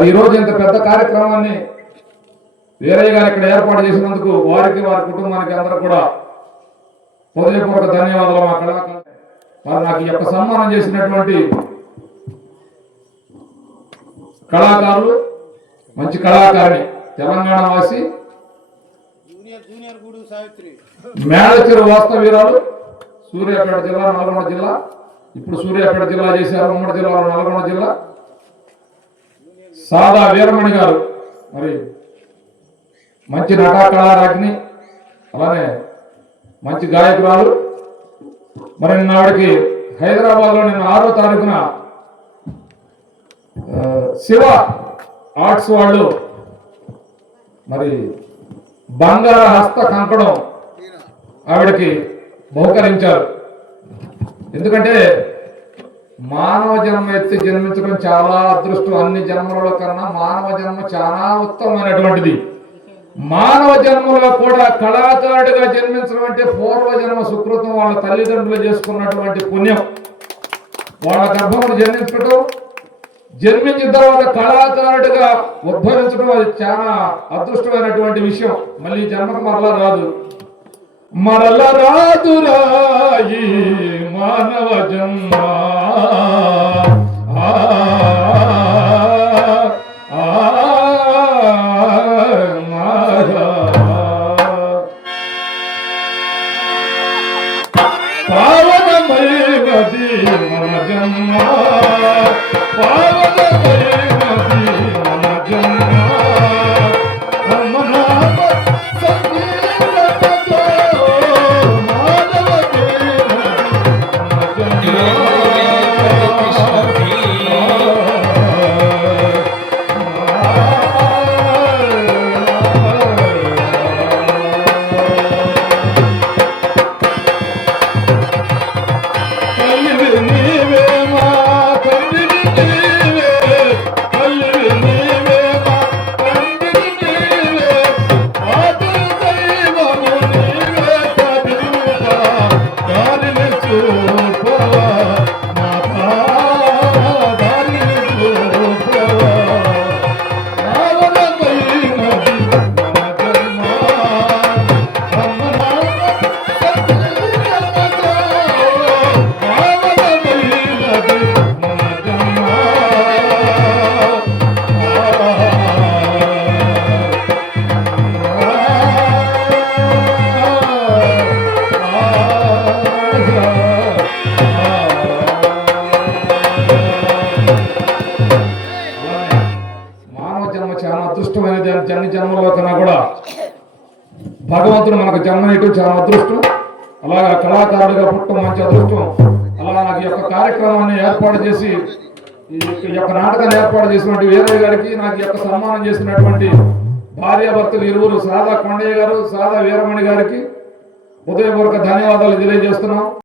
మరి ఈరోజు ఇంత పెద్ద కార్యక్రమాన్ని వీరయ్య గారు ఇక్కడ ఏర్పాటు చేసినందుకు వారికి వారి కుటుంబానికి అందరూ కూడా హృదయపూర్వక ధన్యవాదాలు. మా కళాకారులు మరి నాకు ఈ యొక్క సన్మానం చేసినటువంటి కళాకారులు, మంచి కళాకారిణి, తెలంగాణ వాసి, మేళచెరు వాస్తవీరాలు, సూర్యాపేట జిల్లా, నల్గొండ జిల్లా. ఇప్పుడు సూర్యాపేట జిల్లా చేశారు, ఉమ్మడి జిల్లాలో నల్గొండ జిల్లా. సాదా వీరమణి గారు మరి మంచి నటా కళారాజ్ని, అలానే మంచి గాయకురాలు. మరి నిన్న ఆవిడకి హైదరాబాద్లో నిన్న 6వ తారీఖున శివ ఆర్ట్స్ వాళ్ళు మరి బంగార హస్త కంకణం ఆవిడకి బహుకరించారు. ఎందుకంటే మానవ జన్మ ఎత్తి జన్మించడం చాలా అదృష్టం. అన్ని జన్మలలో కన్నా మానవ జన్మ చాలా ఉత్తమమైనటువంటిది. మానవ జన్మలో కూడా కళాకారుడిగా జన్మించడం అంటే పూర్వజన్మ సుకృతం, వాళ్ళ తల్లిదండ్రులు చేసుకున్నటువంటి పుణ్యం. వాళ్ళ గర్భమును జన్మించడం, జన్మించిన తర్వాత కళాకారుడిగా ఉద్భవించడం అది చాలా అదృష్టమైనటువంటి విషయం. మళ్ళీ జన్మకు మరలా రాదు, మరల రాదురాయి మానవ జన్మ. పావనమైనది మన జన్మ, పావనమైనది మన జన్మ. జన్మ జన్మలో కన్నా కూడా భగవంతుడు మనకు జన్మనియటం చాలా అదృష్టం. అలాగా కళాకారుడిగా పుట్టడం మంచి అదృష్టం. అలా నాకు ఈ యొక్క కార్యక్రమాన్ని ఏర్పాటు చేసి ఈ యొక్క నాటకాన్ని ఏర్పాటు చేసినటువంటి వీరయ్య గారికి, నాకు ఈ యొక్క సన్మానం చేసినటువంటి భార్యాభర్తలు ఇరువురు సాదా కొండయ్య గారు, సాదా వీరమణి గారికి హృదయపూర్వక ధన్యవాదాలు తెలియజేస్తున్నాం.